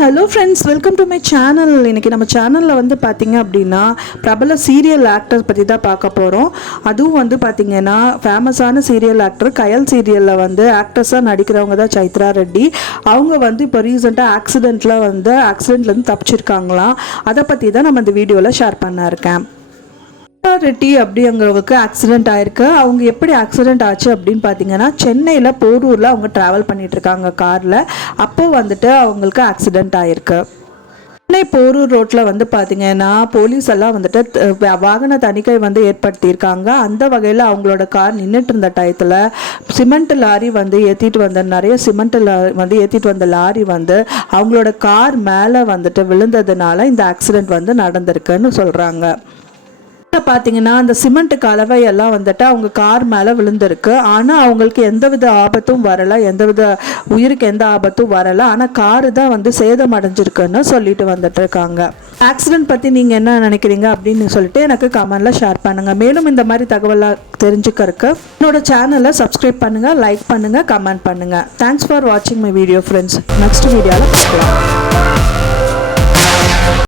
Hello friends, welcome to my channel. இன்றைக்கி நம்ம சேனலில் வந்து பார்த்திங்க அப்படின்னா பிரபல சீரியல் ஆக்டர் பற்றி தான் பார்க்க போகிறோம். அதுவும் வந்து பார்த்திங்கன்னா ஃபேமஸான சீரியல் ஆக்டர் கயல் சீரியலில் வந்து ஆக்ட்ரஸாக நடிக்கிறவங்க தான் சைத்ரா ரெட்டி. அவங்க வந்து இப்போ ரீசெண்டாக ஆக்சிடெண்ட்லேருந்து தப்பிச்சிருக்காங்களாம். அதை பற்றி தான் நம்ம இந்த வீடியோவில் ஷேர் பண்ண இருக்கேன். ரெட்டி அப்படிங்கிறவங்களுக்கு ஆக்சிடென்ட் ஆயிருக்கு. அவங்க எப்படி ஆக்சிடென்ட் ஆச்சு அப்படின்னு பார்த்தீங்கன்னா, சென்னையில் போரூரில் அவங்க ட்ராவல் பண்ணிட்டு இருக்காங்க காரில். அப்போ வந்துட்டு அவங்களுக்கு ஆக்சிடென்ட் ஆயிருக்கு. சென்னை போரூர் ரோட்டில் வந்து பார்த்தீங்கன்னா போலீஸ் எல்லாம் வந்துட்டு வாகன தணிக்கை வந்து ஏற்படுத்தியிருக்காங்க. அந்த வகையில் அவங்களோட கார் நின்றுட்டு இருந்த டயத்தில் சிமெண்ட் லாரி வந்து ஏற்றிட்டு வந்த ஏற்றிட்டு வந்த லாரி வந்து அவங்களோட கார் மேலே வந்துட்டு விழுந்ததுனால இந்த ஆக்சிடென்ட் வந்து நடந்திருக்குன்னு சொல்கிறாங்க. பார்த்தீங்கன்னா அந்த சிமெண்ட் கலவையெல்லாம் வந்துட்டு அவங்க கார் மேலே விழுந்திருக்கு. ஆனால் அவங்களுக்கு எந்தவித ஆபத்தும் வரலை, உயிருக்கு எந்த ஆபத்தும் வரலை. ஆனால் காரு தான் வந்து சேதம் அடைஞ்சிருக்குன்னு சொல்லிட்டு வந்துட்டு இருக்காங்க. ஆக்சிடென்ட் பற்றி நீங்கள் என்ன நினைக்கிறீங்க அப்படின்னு சொல்லிட்டு எனக்கு கமெண்ட்டில் ஷேர் பண்ணுங்கள். மேலும் இந்த மாதிரி தகவலாக தெரிஞ்சுக்கிறதுக்கு என்னோட சேனலை சப்ஸ்கிரைப் பண்ணுங்கள், லைக் பண்ணுங்கள், கமெண்ட் பண்ணுங்கள். தேங்க்ஸ் ஃபார் வாட்சிங் மை வீடியோ ஃப்ரெண்ட்ஸ். நெக்ஸ்ட் வீடியோவில் பார்க்கலாம்.